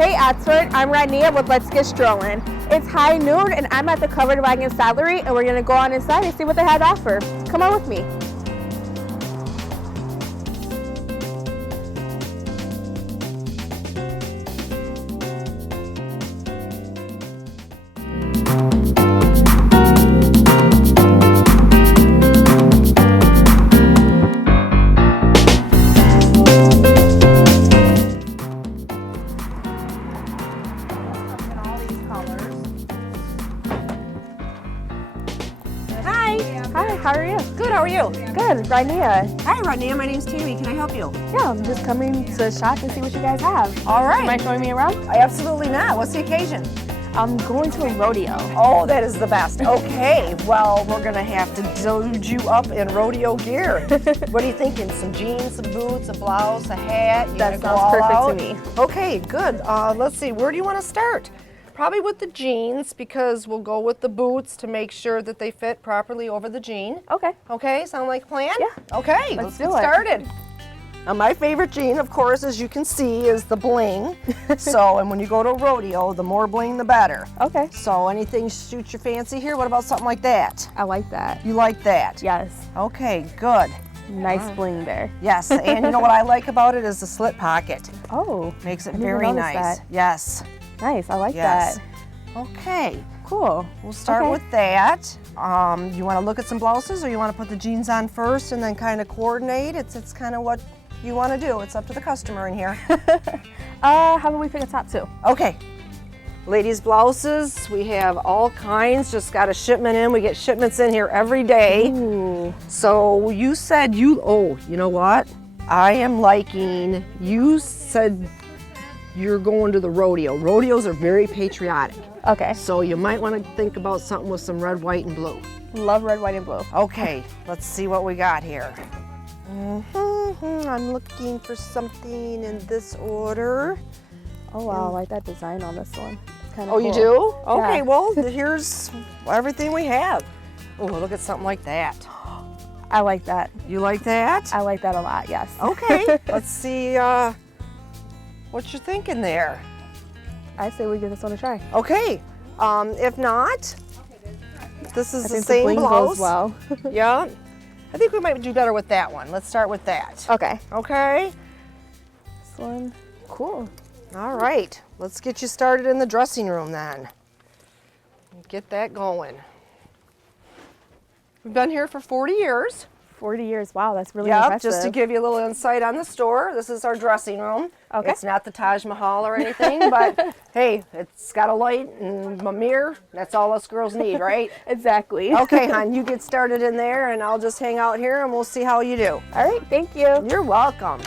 Hey Oxford, I'm Rodneya with Let's Get Stroll'in. It's high noon and I'm at the Covered Wagon Saddlery and we're going to go on inside and see what they have to offer. Come on with me. Hi, how are you? Good, how are you? Good, Rodneya. Hi, Rodneya. My name's Tammy. Can I help you? Yeah, I'm just coming to shop and see what you guys have. All right. Do you mind showing me around? Absolutely not. What's the occasion? I'm going to a rodeo. Oh, that is the best. Okay, well, we're going to have to doge you up in rodeo gear. What are you thinking? Some jeans, some boots, a blouse, a hat? That sounds perfect to me. Okay, good. Let's see. Where do you want to start? Probably with the jeans, because we'll go with the boots to make sure that they fit properly over the jean. Okay. Okay, sound like a plan? Yeah. Okay, let's get started. My favorite jean, of course, as you can see, is the bling. And when you go to a rodeo, the more bling, the better. Okay. So anything suits your fancy here? What about something like that? I like that. You like that? Yes. Okay, good. Nice bling there. Yes, and you know what I like about it is the slip pocket. Oh. Makes it I didn't very notice nice. that. Yes. Nice, I like Yes. that. Okay. Cool. We'll start with that. You want to look at some blouses, or you want to put the jeans on first and then kind of coordinate? It's kind of what you want to do. It's up to the customer in here. How about we pick a top two? Okay. Ladies' blouses, we have all kinds. Just got a shipment in. We get shipments in here every day. Ooh. So you said you know what? I am liking, you said you're going to the rodeo. Rodeos are very patriotic. Okay. So you might want to think about something with some red, white, and blue. Love red, white, and blue. Okay, let's see what we got here. I'm looking for something in this order. Oh wow, I like that design on this one. It's kind of Oh, cool. you do? Okay, Yeah. well, here's everything we have. Oh, look at something like that. I like that. You like that? I like that a lot, yes. Okay, let's see what you're thinking there. I say we give this one a try. Okay, if not, this is I the think same the bling blouse. goes well. Yeah, I think we might do better with that one. Let's start with that. Okay. Okay. This one, cool. All right, let's get you started in the dressing room then. Get that going. We've been here for 40 years. 40 years, wow, that's really Yep, impressive. just to give you a little insight on the store, this is our dressing room. Okay. It's not the Taj Mahal or anything, but hey, it's got a light and a mirror. That's all us girls need, right? Exactly. Okay, hon, you get started in there and I'll just hang out here and we'll see how you do. All right, thank you. You're welcome.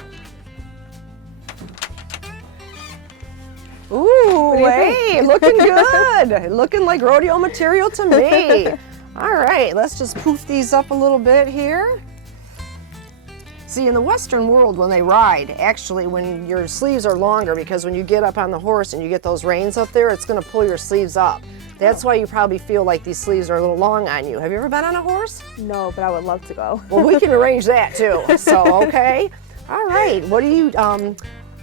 Ooh, do you hey, looking good. Looking like rodeo material to me. All right, let's just poof these up a little bit here. See, in the Western world, when they ride, actually, when your sleeves are longer, because when you get up on the horse and you get those reins up there, it's going to pull your sleeves up. That's why you probably feel like these sleeves are a little long on you. Have you ever been on a horse? No, but I would love to go. Well, we can arrange that too. So, okay. All right. What do you,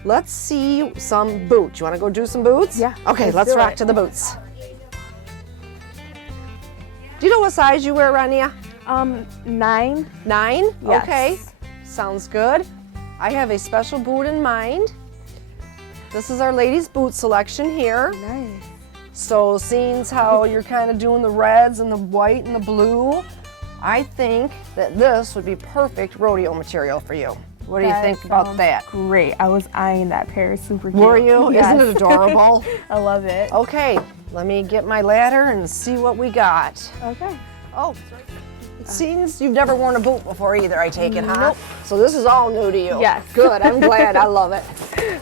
let's see some boots. You want to go do some boots? Yeah, Okay, let's do rock it. to the boots. Do you know what size you wear, Rodneya? 9. 9? Yes. Okay. Sounds good. I have a special boot in mind. This is our ladies' boot selection here. Nice. So seeing how you're kind of doing the reds and the white and the blue, I think that this would be perfect rodeo material for you. What do you think about sounds that? Great. I was eyeing that pair. Super cute. Were you? Yes. Isn't it adorable? I love it. Okay, let me get my ladder and see what we got. Okay. Oh, it seems you've never worn a boot before either, I take it, huh? Nope. So this is all new to you. Yes. Good, I'm glad, I love it.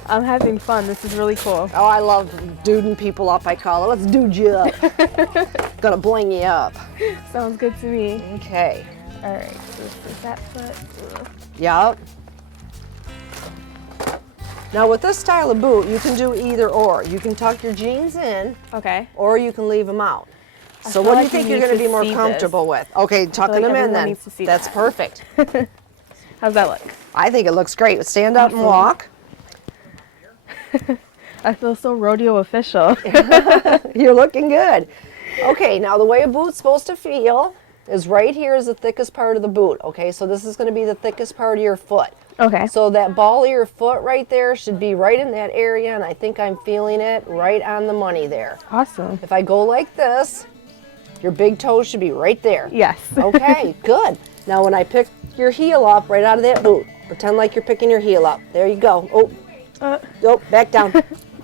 I'm having fun. This is really cool. Oh, I love duding people up, I call it. Let's dude you up. Gonna bling you up. Sounds good to me. Okay. All right. So this is that foot. Yep. Now with this style of boot, you can do either or. You can tuck your jeans in, Okay. or you can leave them out. So feel what do you like think you you're need going to to be more see comfortable with? Okay, tucking like them in everyone then. needs to see That's that. perfect. How's that look? I think it looks great. Stand up and Awesome. walk. I feel so rodeo official. You're looking good. Okay, now the way a boot's supposed to feel is right here is the thickest part of the boot. Okay, so this is going to be the thickest part of your foot. Okay. So that ball of your foot right there should be right in that area, and I think I'm feeling it right on the money there. Awesome. If I go like this, your big toe should be right there. Yes. Okay, good. Now when I pick your heel up right out of that boot, pretend like you're picking your heel up. There you go. Oh, back down.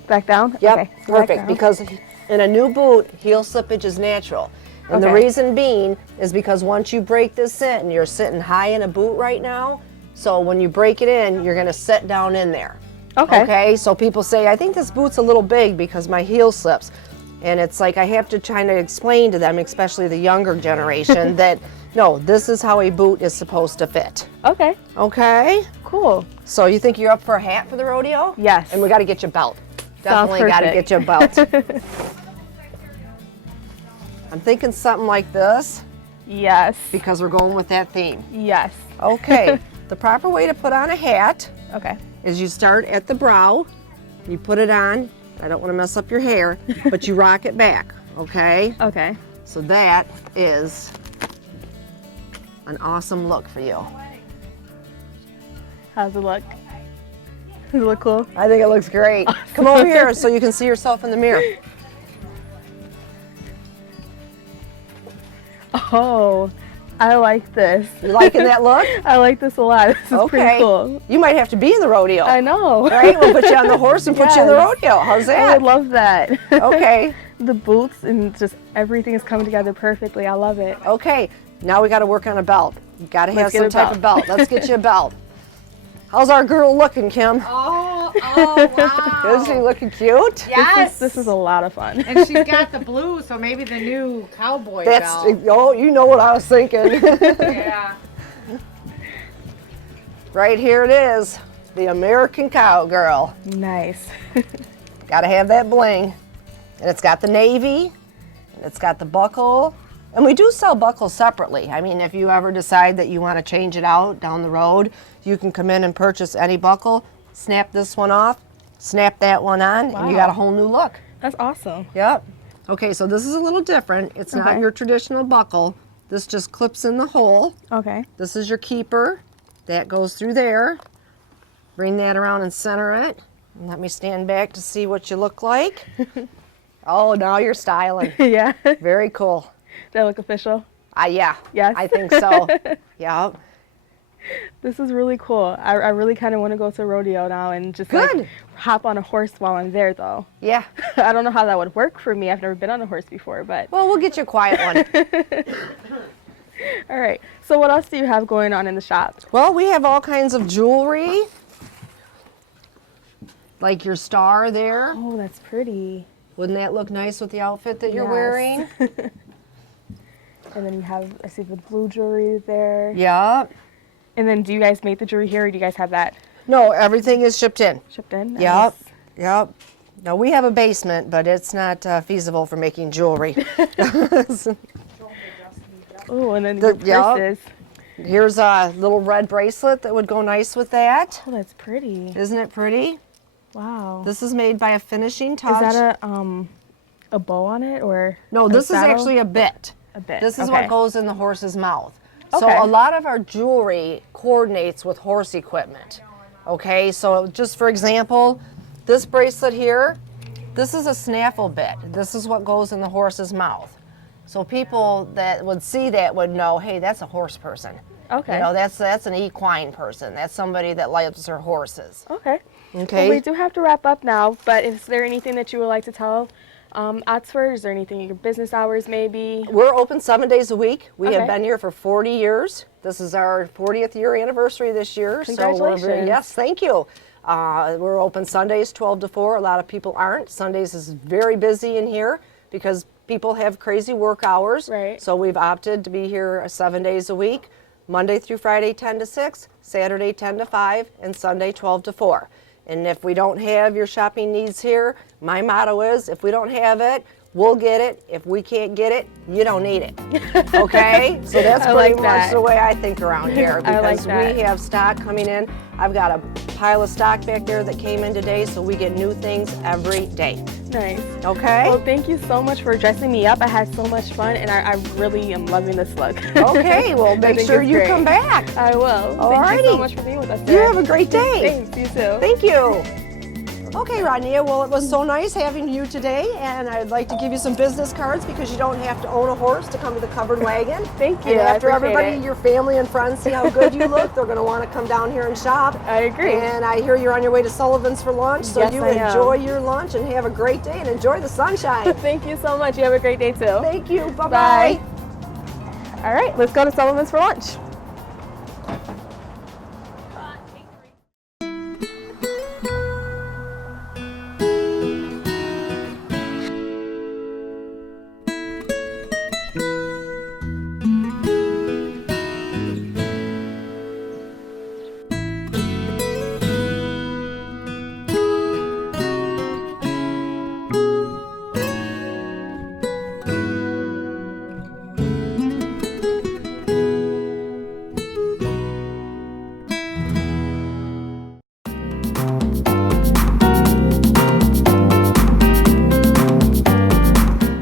Back down? Yep, Okay. perfect. Because in a new boot, heel slippage is natural. And the Okay. reason being is because once you break this in, you're sitting high in a boot right now. So when you break it in, you're going to sit down in there. Okay. Okay, so people say, I think this boot's a little big because my heel slips. And it's like I have to try to explain to them, especially the younger generation, that no, this is how a boot is supposed to fit. Okay. Okay? Cool. So you think you're up for a hat for the rodeo? Yes. And we got to get you a belt. Sounds Definitely got to perfect. get you a belt. I'm thinking something like this Yes. because we're going with that theme. Yes. Okay, the proper way to put on a hat Okay. is you start at the brow, you put it on. I don't want to mess up your hair, but you rock it back, okay? Okay. So that is an awesome look for you. How's it look? Does it look cool? I think it looks great. Come over here so you can see yourself in the mirror. Oh, I like this. You liking that look? I like this a lot. This is pretty cool. You might have to be in the rodeo. I know. Right? We'll put you on the horse and put you in the Yes. rodeo. How's I that? would love that. Okay. The boots and just everything is coming together perfectly. I love it. Okay. Now we got to work on a belt. You got to have Let's get some a type of belt. Let's get you a belt. How's our girl looking, Kim? Oh, wow. Is she looking cute? Yes. This is a lot of fun. And she's got the blue, so maybe the new cowboy That's belt. oh, you know what I was thinking. Yeah. Right here it is, the American cowgirl. Nice. Got to have that bling, and it's got the navy, and it's got the buckle, and we do sell buckles separately. I mean, if you ever decide that you want to change it out down the road, you can come in and purchase any buckle, snap this one off, snap that one on, and you got a whole new look. That's awesome. Yep. Okay, so this is a little different. It's not Okay. your traditional buckle. This just clips in the hole. Okay. This is your keeper. That goes through there. Bring that around and center it. And let me stand back to see what you look like. Oh, now you're styling. Yeah. Does Very cool. that look official? Yeah. Yes. I think so. Yeah. This is really cool. I really kind of want to go to a rodeo now and just Good. like hop on a horse while I'm there though. Yeah. I don't know how that would work for me. I've never been on a horse before, but Well, we'll get you a quiet one. all right. So what else do you have going on in the shop? Well, we have all kinds of jewelry. Like your star there. Oh, that's pretty. Wouldn't that look nice with the outfit that you're Yes. wearing? And then you have, I see the blue jewelry there. Yeah. And then do you guys make the jewelry here or do you guys have that No, everything is shipped in. shipped in? Yep. Nice. Yep. Now we have a basement, but it's not feasible for making jewelry. Oh, and then The- your yeah. purses. Here's a little red bracelet that would go nice with that. Oh, that's pretty. Isn't it pretty? Wow. This is made by a finishing touch. Is that a bow on it or No, a this is saddle? actually a bit. A bit. This is okay. what goes in the horse's mouth. So Okay. a lot of our jewelry coordinates with horse equipment. Okay, so just for example, this bracelet here, this is a snaffle bit. This is what goes in the horse's mouth. So people that would see that would know, hey, that's a horse person. Okay. You know, that's an equine person. That's somebody that loves her horses. Okay. Okay. Well, we do have to wrap up now, but is there anything that you would like to tell Oxford? Is there anything, your business hours maybe? We're open 7 days a week. We have Okay. been here for 40 years. This is our 40th year anniversary this year. Congratulations. Yes, thank you. We're open Sundays 12 to 4. A lot of people aren't. Sundays is very busy in here because people have crazy work hours. Right. So we've opted to be here 7 days a week, Monday through Friday 10 to 6, Saturday 10 to 5, and Sunday 12 to 4. And if we don't have your shopping needs here, my motto is, if we don't have it, we'll get it. If we can't get it, you don't need it. Okay? So that's pretty much the way I think around here, because we have stock coming in. I've got a pile of stock back there that came in today, so we get new things every day. Nice. Okay? Well, thank you so much for dressing me up. I had so much fun, and I really am loving this look. Okay, well, make sure you come back. I will. Alrighty. Thank you so much for being with us today. You have a great day. Thanks, you too. Thank you. Okay, Rodneya, well, it was so nice having you today, and I'd like to give you some business cards because you don't have to own a horse to come to the Covered Wagon. Thank you. And after everybody, your family and friends see how good you look, they're going to want to come down here and shop. I agree. And I hear you're on your way to Sullivan's for lunch, so you enjoy your lunch and have a great day and enjoy the sunshine. Thank you so much. You have a great day too. Thank you. Bye-bye. All right, let's go to Sullivan's for lunch.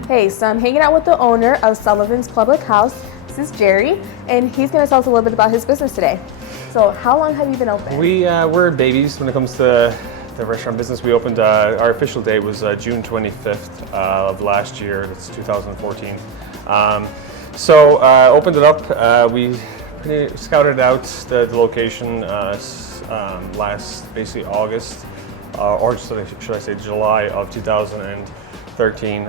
Hey, so I'm hanging out with the owner of Sullivan's Public House. This is Jerry, and he's going to tell us a little bit about his business today. So how long have you been open? We're babies when it comes to the restaurant business. We opened, our official date was June 25th of last year. That's 2014. Opened it up. We scouted out the location last, basically August, or should I say July of 2013.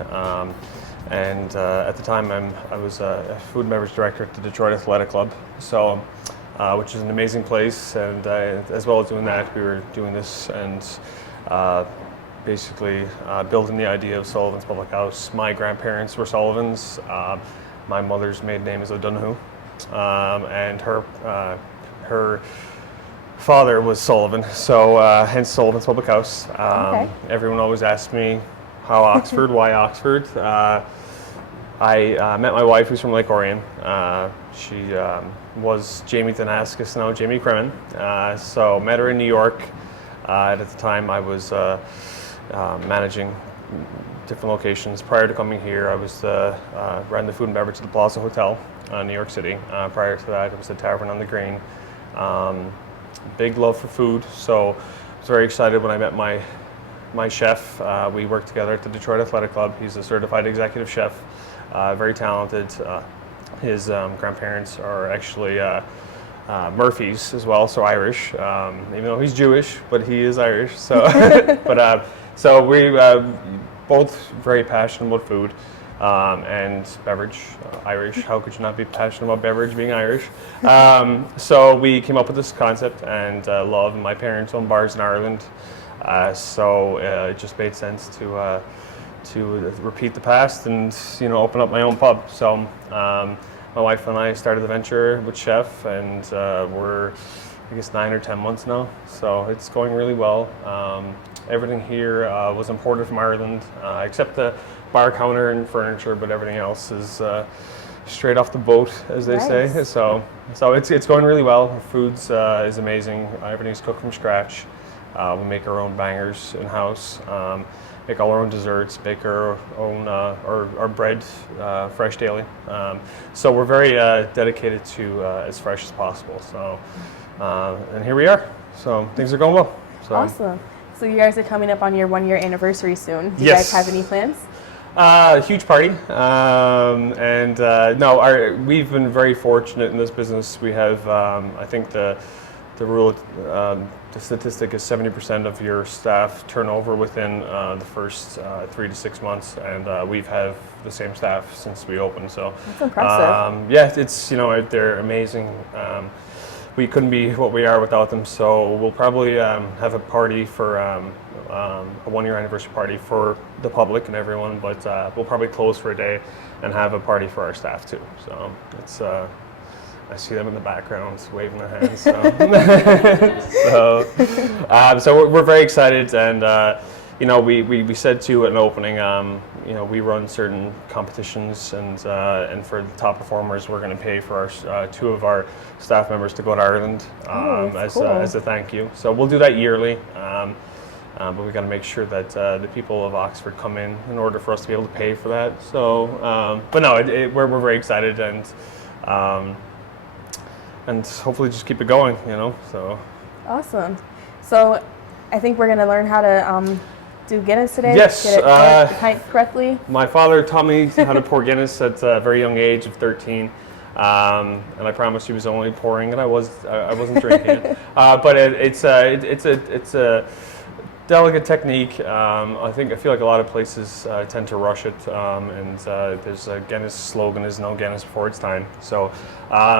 At the time, I was a food and beverage director at the Detroit Athletic Club, so which is an amazing place. And as well as doing that, we were doing this and basically building the idea of Sullivan's Public House. My grandparents were Sullivans. My mother's maiden name is O'Donoghue, and her father was Sullivan, so hence Sullivan's Public House. Everyone always asks me, how Oxford? Why Oxford? I met my wife, who's from Lake Orion. She was Jamie Thanaskis, now Jamie Kremen. So met her in New York. At the time, I was managing different locations. Prior to coming here, I was ran the food and beverage at the Plaza Hotel, New York City. Prior to that, it was the Tavern on the Green. Big love for food, so I was very excited when I met my chef. We worked together at the Detroit Athletic Club. He's a certified executive chef, very talented. His grandparents are actually Murphys as well, so Irish. Even though he's Jewish, but he is Irish. So, so we both very passionate about food and beverage. Irish. How could you not be passionate about beverage, being Irish? So we came up with this concept and love. My parents own bars in Ireland. So it just made sense to repeat the past and open up my own pub. So my wife and I started the venture with Chef, and we're I guess 9 or 10 months now. So it's going really well. Everything here was imported from Ireland, except the bar counter and furniture, but everything else is straight off the boat, as they say. So it's going really well. Our foods is amazing. Everything's cooked from scratch. We make our own bangers in-house, make all our own desserts, bake our own our bread fresh daily. So we're very dedicated to as fresh as possible. So and here we are. So things are going well. So. Awesome. So you guys are coming up on your 1-year anniversary soon. Do you Yes. guys have any plans? Huge party, we've been very fortunate in this business. We have, I think the rule, the statistic is 70% of your staff turnover within the first 3 to 6 months, and we've had the same staff since we opened. So that's impressive. Yeah, it's they're amazing. We couldn't be what we are without them. So we'll probably have a party for a 1-year anniversary party for the public and everyone, but we'll probably close for a day and have a party for our staff too. So it's I see them in the background waving their hands. So, so we're very excited, and we said to an opening, we run certain competitions, and for the top performers, we're going to pay for our 2 of our staff members to go to Ireland as a thank you. So we'll do that yearly. But we got to make sure that the people of Oxford come in order for us to be able to pay for that. So, but no, we're very excited, and hopefully just keep it going, So. Awesome. So, I think we're gonna learn how to do Guinness today. Yes. Get it the pint correctly. My father taught me how to pour Guinness at a very young age of 13. And I promised he was only pouring, and I wasn't drinking it. But it's a delicate technique. I feel like a lot of places tend to rush it, and there's a Guinness slogan: "Is no Guinness before its time." So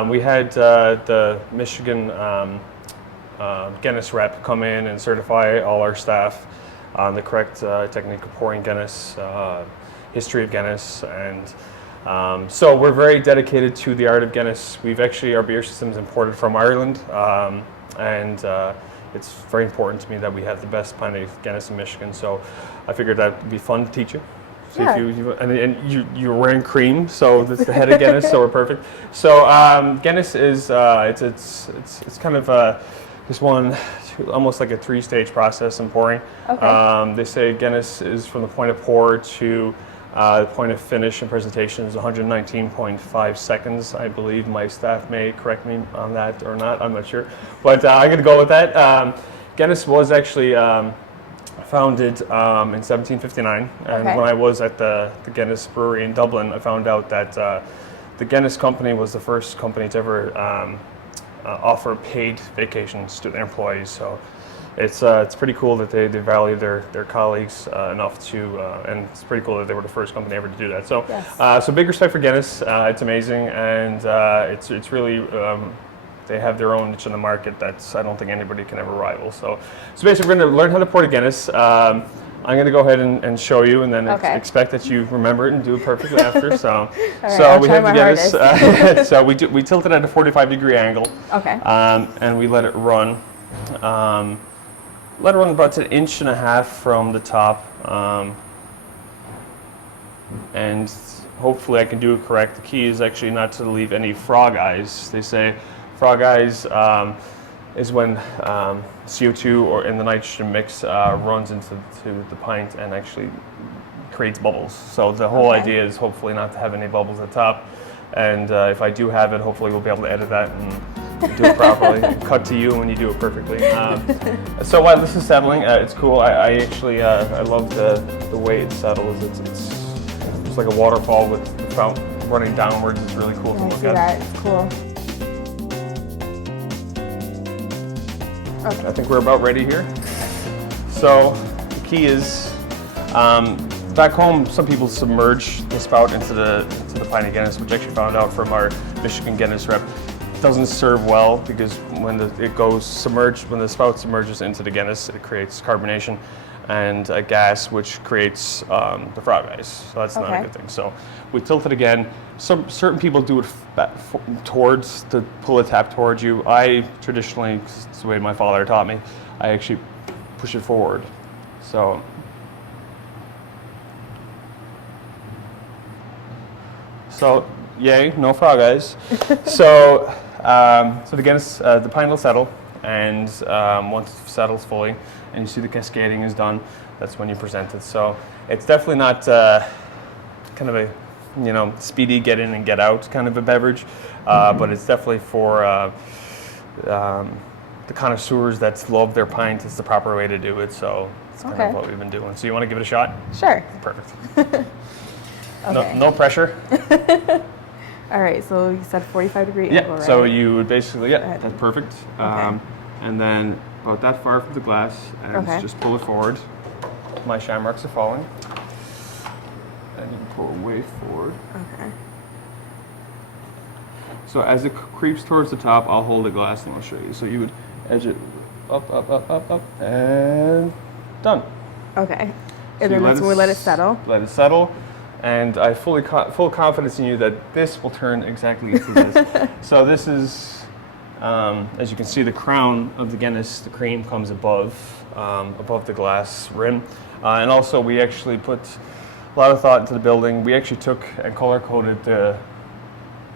we had the Michigan Guinness rep come in and certify all our staff on the correct technique of pouring Guinness, history of Guinness, and so we're very dedicated to the art of Guinness. Our beer system is imported from Ireland, and it's very important to me that we have the best pint of Guinness in Michigan. So I figured that would be fun to teach you. So Yeah. you're wearing cream, so that's the head of Guinness, so we're perfect. So Guinness is it's kind of almost like a 3-stage process in pouring. Okay. They say Guinness is from the point of pour to the point of finish and presentation is 119.5 seconds. I believe my staff may correct me on that or not. I'm not sure, but I'm going to go with that. Guinness was actually founded in 1759, and Okay. when I was at the Guinness Brewery in Dublin, I found out that the Guinness company was the first company to ever offer paid vacations to their employees. So it's pretty cool that they value their colleagues enough to, and it's pretty cool that they were the first company ever to do that. So Yes. so big respect for Guinness. It's amazing, and it's really they have their own niche in the market that I don't think anybody can ever rival. So basically we're going to learn how to pour the Guinness. I'm going to go ahead and show you, and then Okay. expect that you remember it and do it perfectly after. So, right, I'll we try have the my Guinness. So we tilt it at a 45-degree angle, Okay. and we let it run. Let it run about 1.5 inches from the top, and hopefully I can do it correct. The key is actually not to leave any frog eyes. They say frog eyes is when CO2 or in the nitrogen mix runs into the pint and actually creates bubbles. So the whole Okay. idea is hopefully not to have any bubbles at the top. And if I do have it, hopefully we'll be able to edit that and do it properly and cut to you when you do it perfectly. So while this is settling, it's cool. I actually I love the way it settles. It's like a waterfall with the fountain running downwards. It's really cool to I look see at. that. It's cool. Okay. I think we're about ready here. So the key is, back home, some people submerge the spout into the pint of Guinness, which I actually found out from our Michigan Guinness rep. It doesn't serve well because when the spout submerges into the Guinness, it creates carbonation and a gas which creates the frog eyes. So that's not a Okay. good thing. So we tilt it again. Certain people do it towards to pull a tap towards you. I traditionally, 'cause it's the way my father taught me, I actually push it forward. So yay, no frog eyes. So the Guinness, the pint will settle, and once it settles fully, and you see the cascading is done, that's when you present it. So it's definitely not kind of a speedy get in and get out kind of a beverage, but it's definitely for the connoisseurs that love their pint. It's the proper way to do it. So it's kind Okay. of what we've been doing. So you want to give it a shot? Sure. Perfect. Okay. No pressure. All right. So you said 45-degree Yeah, angle, right? so you would basically, ahead. that's perfect. Okay. And then about that far from the glass, and Okay. just pull it forward. My shamrocks are falling. And you can pull way forward. Okay. So as it creeps towards the top, I'll hold the glass and I'll show you. So you would edge it up, and done. Okay. So And you then that's when we let it s- settle. Let it settle. And I full confidence in you that this will turn exactly into this. So this is, as you can see, the crown of the Guinness, the cream comes above the glass rim. And also we actually put a lot of thought into the building. We actually took and color coded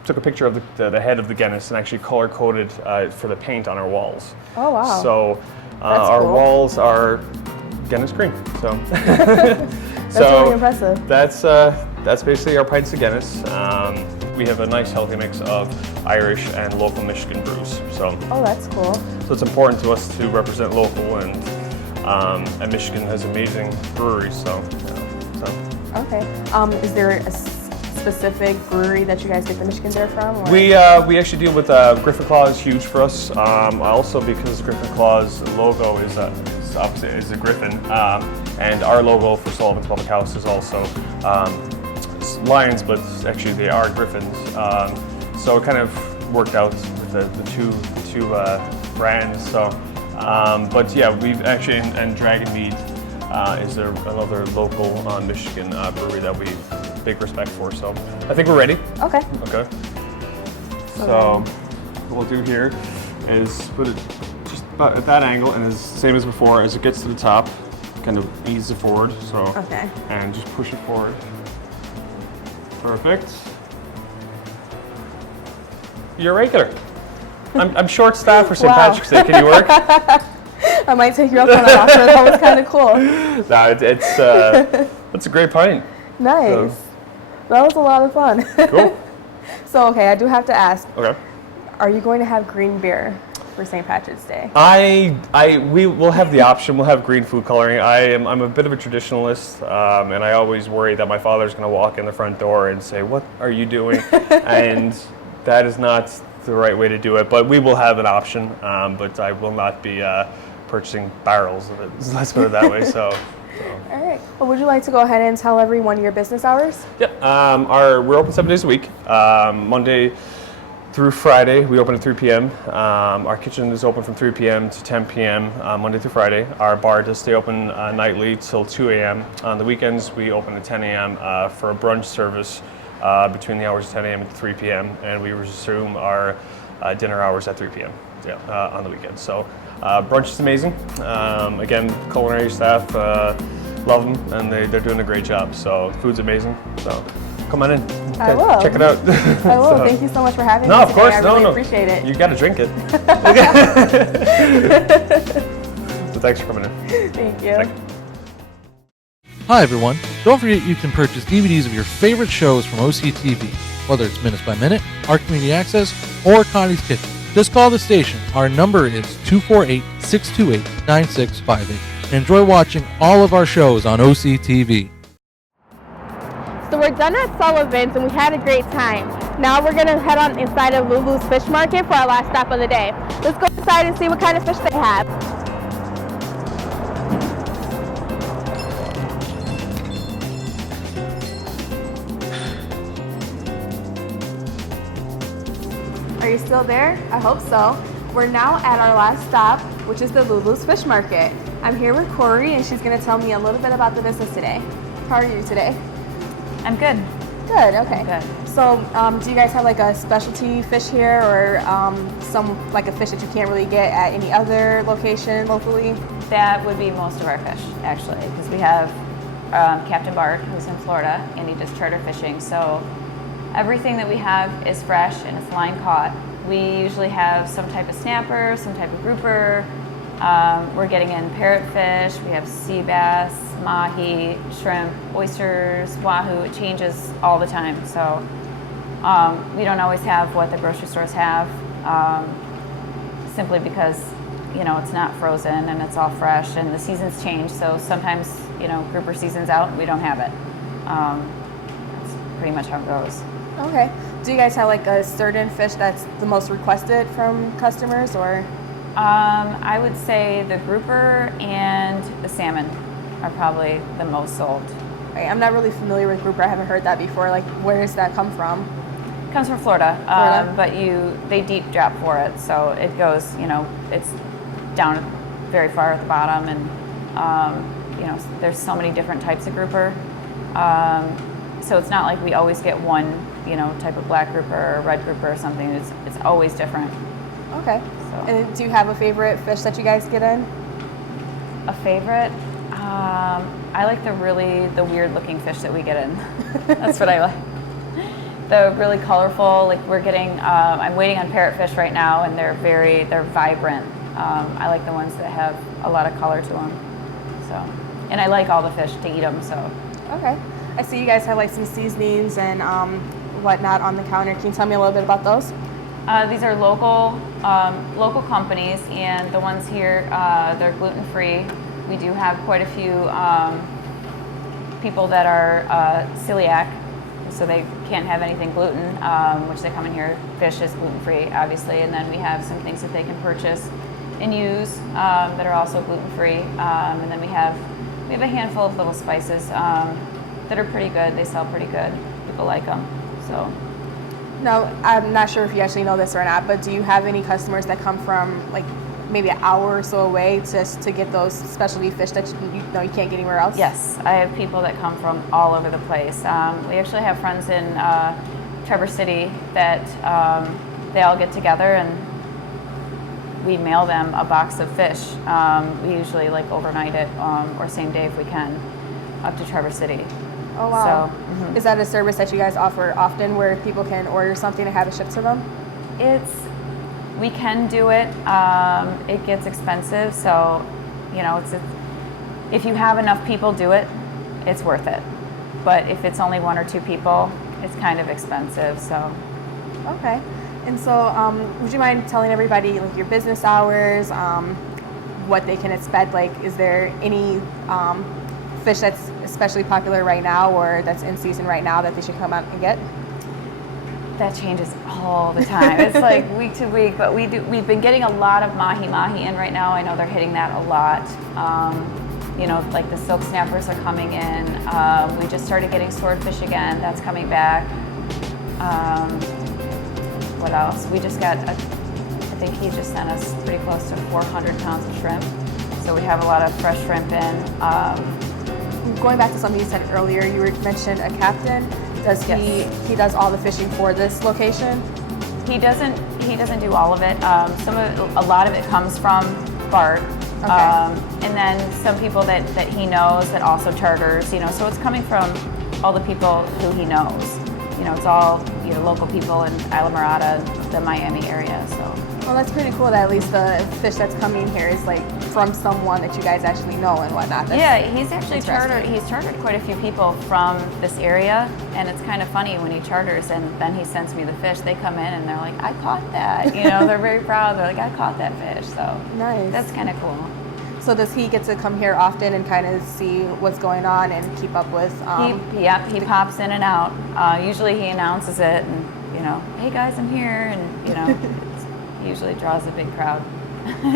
took a picture of the head of the Guinness and actually color coded for the paint on our walls. Oh wow. So That's our cool. walls are Guinness green. So That's really impressive. That's basically our pints of Guinness. We have a nice healthy mix of Irish and local Michigan brews. So Oh, that's cool. so it's important to us to represent local, and Michigan has amazing breweries. So. Okay. Is there a specific brewery that you guys get the Michigan beer from? Or? We actually deal with Griffin Claw is huge for us. Also because Griffin Claw's logo is obviously a griffin, and our logo for Sullivan's Public House is also lions, but actually they are griffins. So it kind of worked out with the two brands. So, but yeah, we've actually and Dragon Mead is another local Michigan brewery that we big respect for. So I think we're ready. Okay. Okay. So what we'll do here is put it just about at that angle, and as same as before, as it gets to the top, kind of ease it forward. So Okay. and just push it forward. Perfect. You're regular. I'm short-staffed for St. Wow. Patrick's Day. Can you work? I might take you up on that offer. That was kind of cool. No, it's a great pint. Nice. So. That was a lot of fun. Cool. So, okay, I do have to ask, Okay. are you going to have green beer for St. Patrick's Day? We will have the option. We'll have green food coloring. I'm a bit of a traditionalist, and I always worry that my father's going to walk in the front door and say, "What are you doing?" And that is not the right way to do it. But we will have an option. But I will not be purchasing barrels of it. Let's put it that way. So. All right. Well, would you like to go ahead and tell everyone your business hours? Yeah. We're open 7 days a week. Monday through Friday, we open at 3 p.m. Our kitchen is open from 3 p.m. to 10 p.m. Monday through Friday. Our bar does stay open nightly till 2 a.m. On the weekends, we open at 10 a.m. For a brunch service between the hours of 10 a.m. and 3 p.m. And we resume our dinner hours at 3 p.m. On the weekends. So brunch is amazing. Again, culinary staff love them, and they're doing a great job. So food's amazing. So come on in. I will. Check it out. I will. Thank you so much for having me No, of today. course. I No, really no. appreciate it. You got to drink it. So thanks for coming in. Thank you. Thank you. Hi everyone, don't forget you can purchase DVDs of your favorite shows from OCTV, whether it's Minutes by Minute, Our Community Access, or Connie's Kitchen. Just call the station. Our number is 248-628-9658. Enjoy watching all of our shows on OCTV. So we're done at Sullivan's and we had a great time. Now we're going to head on inside of Lulu's Fish Market for our last stop of the day. Let's go inside and see what kind of fish they have. Are you still there? I hope so. We're now at our last stop, which is the Lulu's Fish Market. I'm here with Corey and she's going to tell me a little bit about the business today. How are you today? I'm good. Good, okay. Good. So, do you guys have like a specialty fish here, or some like a fish that you can't really get at any other location locally? That would be most of our fish, actually, because we have Captain Bart, who's in Florida, and he does charter fishing. So everything that we have is fresh and it's line caught. We usually have some type of snapper, some type of grouper. We're getting in parrotfish. We have sea bass, mahi, shrimp, oysters, wahoo. It changes all the time. So we don't always have what the grocery stores have, simply because it's not frozen and it's all fresh and the seasons change. So sometimes grouper season's out and we don't have it. That's pretty much how it goes. Okay. Do you guys have like a certain fish that's the most requested from customers, or? I would say the grouper and the salmon are probably the most sold. Okay, I'm not really familiar with grouper. I haven't heard that before. Like, where does that come from? It comes from Florida, Florida? but they deep drop for it, so it goes, it's down very far at the bottom, and there's so many different types of grouper. So it's not like we always get one, type of black grouper or red grouper or something. It's always different. Okay. So. And do you have a favorite fish that you guys get in? A favorite? I like the weird looking fish that we get in. That's what I like. The really colorful, like we're getting, I'm waiting on parrotfish right now, and they're vibrant. I like the ones that have a lot of color to them. So, and I like all the fish to eat them, so. Okay. I see you guys have like some seasonings and whatnot on the counter. Can you tell me a little bit about those? These are local companies, and the ones here, they're gluten-free. We do have quite a few people that are celiac, so they can't have anything gluten, which they come in here. Fish is gluten-free, obviously, and then we have some things that they can purchase and use that are also gluten-free, and then we have a handful of little spices that are pretty good. They sell pretty good. People like them, so. No, I'm not sure if you actually know this or not, but do you have any customers that come from like maybe an hour or so away just to get those specialty fish that you know you can't get anywhere else? Yes, I have people that come from all over the place. We actually have friends in Traverse City that they all get together and we mail them a box of fish. We usually like overnight it or same day if we can up to Traverse City. Oh wow. So, Is that a service that you guys offer often where people can order something and have it shipped to them? We can do it. It gets expensive, so you know, if you have enough people do it, it's worth it. But if it's only one or two people, it's kind of expensive. So. Okay. And so, would you mind telling everybody like your business hours, what they can expect? Like, is there any fish that's especially popular right now or that's in season right now that they should come out and get? That changes all the time. It's like week to week, but we've been getting a lot of mahi-mahi in right now. I know they're hitting that a lot. You know, like the silk snappers are coming in. We just started getting swordfish again. That's coming back. What else? We just got, I think he just sent us pretty close to 400 pounds of shrimp. So we have a lot of fresh shrimp in. Going back to something you said earlier, you mentioned a captain. Does he does all the fishing for this location? He doesn't do all of it. A lot of it comes from Bart. Okay. And then some people that he knows that also charters, you know, so it's coming from all the people who he knows. You know, it's all, you know, local people in Islamorada, the Miami area, so. Well, that's pretty cool that at least the fish that's coming here is like from someone that you guys actually know and whatnot. Yeah, he's actually chartered quite a few people from this area, and it's kind of funny when he charters and then he sends me the fish. They come in and they're like, I caught that. You know, they're very proud. They're like, I caught that fish. So nice. That's kind of cool. So does he get to come here often and kind of see what's going on and keep up with? He pops in and out. Usually he announces it and, you know, hey guys, I'm here, and you know, it usually draws a big crowd.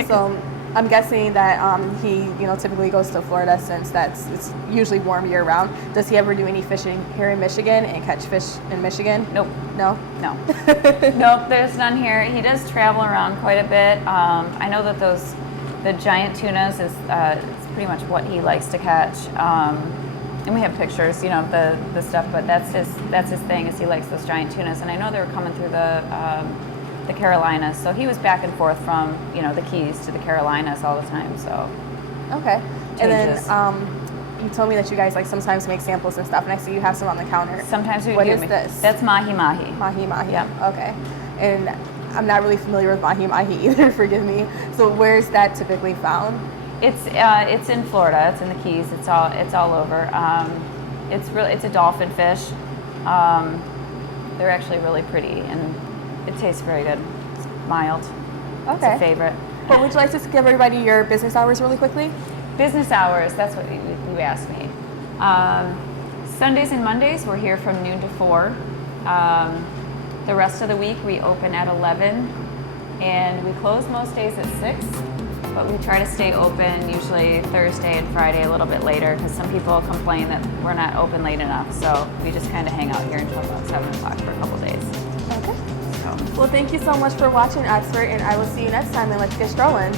So I'm guessing that he, you know, typically goes to Florida since it's usually warm year round. Does he ever do any fishing here in Michigan and catch fish in Michigan? Nope. No? No. Nope, there's none here. He does travel around quite a bit. I know that the giant tunas is it's pretty much what he likes to catch. And we have pictures, you know, of the stuff, but that's his thing, is he likes those giant tunas. And I know they were coming through the Carolinas, so he was back and forth from, you know, the Keys to the Carolinas all the time. So okay. Changes. And then you told me that you guys like sometimes make samples and stuff, and I see you have some on the counter. Sometimes we do. What is this? That's mahi-mahi. Mahi-mahi. Yeah. Okay. And I'm not really familiar with mahi-mahi either, forgive me. So where's that typically found? It's in Florida. It's in the Keys. It's all over. It's a dolphin fish. They're actually really pretty, and it tastes very good. It's mild. Okay. It's a favorite. But would you like to give everybody your business hours really quickly? Business hours, that's what you asked me. Sundays and Mondays, we're here from noon to 4. The rest of the week, we open at 11, and we close most days at 6, but we try to stay open usually Thursday and Friday a little bit later, because some people complain that we're not open late enough, so we just kind of hang out here until about 7 o'clock for a couple days. Okay. So. Well, thank you so much for watching, Expert, and I will see you next time, and let's get Stroll'in.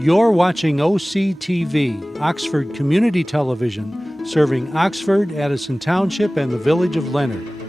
You're watching OCTV, Oxford Community Television, serving Oxford, Addison Township, and the village of Leonard.